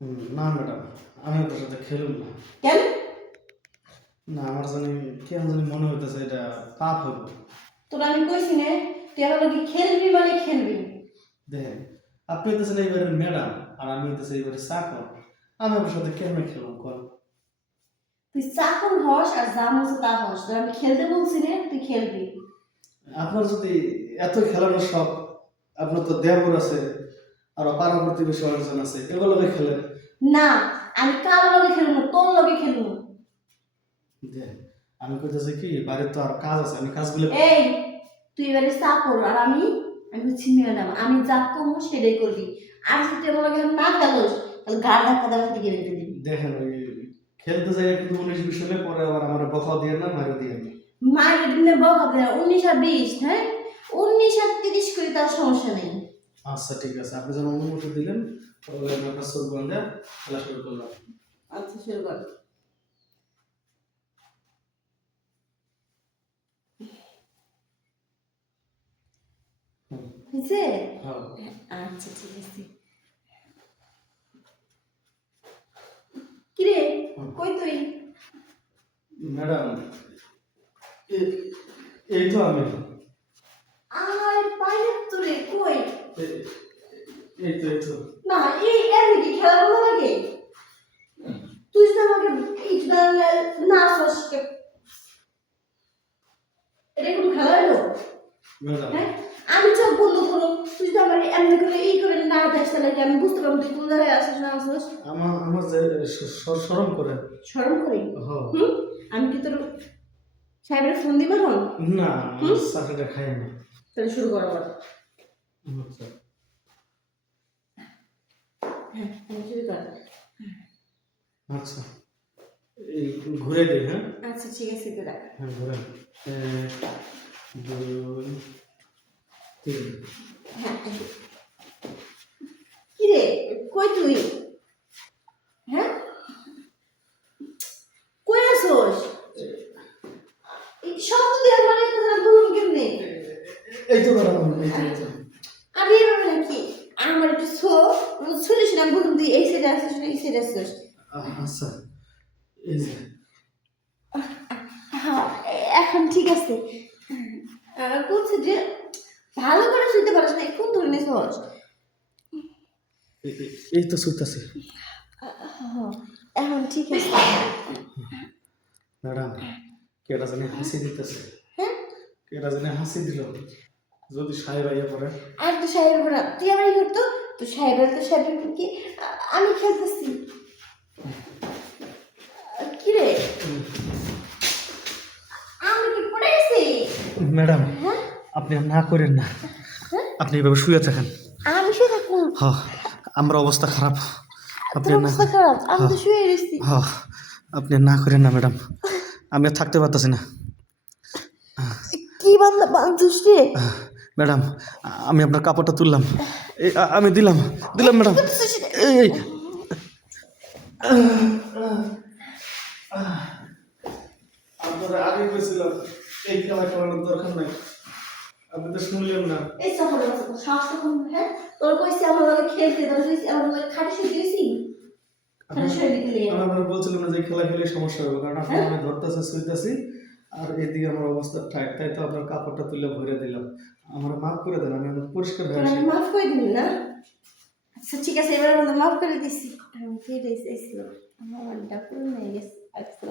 না ম্যাডাম, আমি আপনার সাথে খেলুম না। কেন? না, আমার জানি কেন জানি মনে হইতেছে এটা পাপ হইব। তোর আমি কইছি না তুই আমার কি খেলবি মানে খেলবি। দেখেন, আপনি হইতেছেন এইবারের ম্যাডাম আর আমি হইতেছে এইবারের চাকর। আমি আপনার সাথে কেমনে খেলুম কল? তুই চাকর হস আর যা মতো তা হস, তোর আমি খেলতে বলছি না তুই খেলবি। আপনার যদি এত খেলানোর শখ, আপনার তো দেবর আছে আর পাড়া প্রতিবেশী অনেকজন আছে, এগুলোকে খেলেন। না, আমি কারোর লগে খেলবো না, তোর লগে খেলবো। দেখেন, আমি কইতেছি কি, বাইরে তো আর কাজ আছে, আমি কাজগুলো এই তুই এবারে চাকর আর আমি আমি হচ্ছি ম্যাডাম, আমি যা করবো সেটাই করবি। আর যদি তুই আমার লগে না খেলোস তাহলে গাড় ধাক্কা দেওয়া থেকে রেখে দিবি। দেখেন, ওই খেলতে যাই কিন্তু 19-20 হলে পরে আবার আমার বকা দিয়ে না মারি দিয়ে না। মায়ের দিনে বকা দেয় 19 আর 20, হ্যাঁ 19 আর 30 করে তার সমস্যা নেই। আচ্ছা ঠিক আছে, আপনি যখন অনুমতি দিলেন তাহলে আমি আপনার চোখ বন্ধে খেলা শুরু করলাম। আচ্ছা শুরু কর। হয়েছে? হ্যাঁ আচ্ছা ঠিক আছে। কিরে কই তুই? ম্যাডাম, এই তো আমি। আর বাইরে তোরে কই? এই তো না এই এমনি কি খেলা ভালো লাগে? তুই যদি আমাকে ইটটা না সসকে এটা কোনো খেলা হলো? ম্যাডাম, হ্যাঁ আমি চোখ বন্ধ করো, তুই যদি আমার এমনি করে এই করে না দেখ তাহলে কি আমি বুঝতে পারবো তুই কোন জায়গায় আছিস না আছিস? আমার যে শরম করে। শরম করি? হ্যাঁ। আমি কি তোর সাহেবের ফোন দিব এখন? না, চাকরিটা খাই না। তাহলে শুরু কর আবার। আচ্ছা হ্যাঁ শুরু কর। আচ্ছা, এই ঘুরে দিই। হ্যাঁ আচ্ছা ঠিক আছে তো রাখ। হ্যাঁ ঘুরেন। 1 2 3। হ্যাঁ কিরে কই তুই? হ্যাঁ কই আসোস? এই শব্দ দিয়ে মানে তোরা বলুন কেমনে? এই তো ম্যাডাম, এই তো। আমি এভাবে নাকি আমার একটু শুনিস না বলুন তুই এই সাইডে আসিস না এই সাইডে আসিস? আচ্ছা, এই যে হ্যাঁ এখন ঠিক আছে। বলছে যে ভালো করে শুনতে পারিস না কোন ধরনের সহজ? এই তো শুইতাছে। এখন ঠিক আছে। ম্যাডাম, কেটা জানি হাসি দিতেছে। হ্যাঁ কেটা জানি হাসি দিল, যদি সাহেব আইয়া পড়ে। আর তো সাহেবের বড় তুই আমার কি করতো? তো সাহেবের কি আমি খেলতেছি। কি রে আমি কি পড়ে গেছি? ম্যাডাম, হ্যাঁ আপনি আর না করেন না, আপনি এভাবে শুয়ে থাকেন। আমি শুয়ে থাকুন? হ্যাঁ, আমরা অবস্থা খারাপ। আপনি তোর না, অবস্থা খারাপ? আমি তো শুয়ে রয়েছি। হ্যাঁ আপনি আর না করেন না ম্যাডাম, আমি আর থাকতে পারতেছি না। কি বান্দা বান্ধুস রে? ম্যাডাম, আমি আপনার কাপড়টা তুললাম, আমি দিলাম দিলাম ম্যাডাম। এই এই আপনারা আগে কইছিলাম এই খেলা খেলানোর দরকার নাই, আপনি তো শুনলেন না। এই সফরে বসে শ্বাস কম। হ্যাঁ তোর কইছি আমার লগে খেলতে, তোর কইছি আমার লগে খাটে শুয়ে দিয়েছি। খাটে শুয়ে দিতে আমি আপনারা বলছিলাম না যে খেলা খেলে সমস্যা হবে, কারণ আপনি আমি ধরতেছে শুইতেছি আর এদিকে আমার অবস্থা ঠাক, তাই তো আপনার কাপড়টা তুলে ভরে দিলাম। আমার মাফ করে দেন, আমি অনেক পরিষ্কার হয়ে আসি। মাফ করে দিবি না? আচ্ছা ঠিক আছে এবার আমাদের মাফ করে দিছি। আমি ফিরে এসেছি আমার ডাক্তার নিয়ে গেছে। আচ্ছা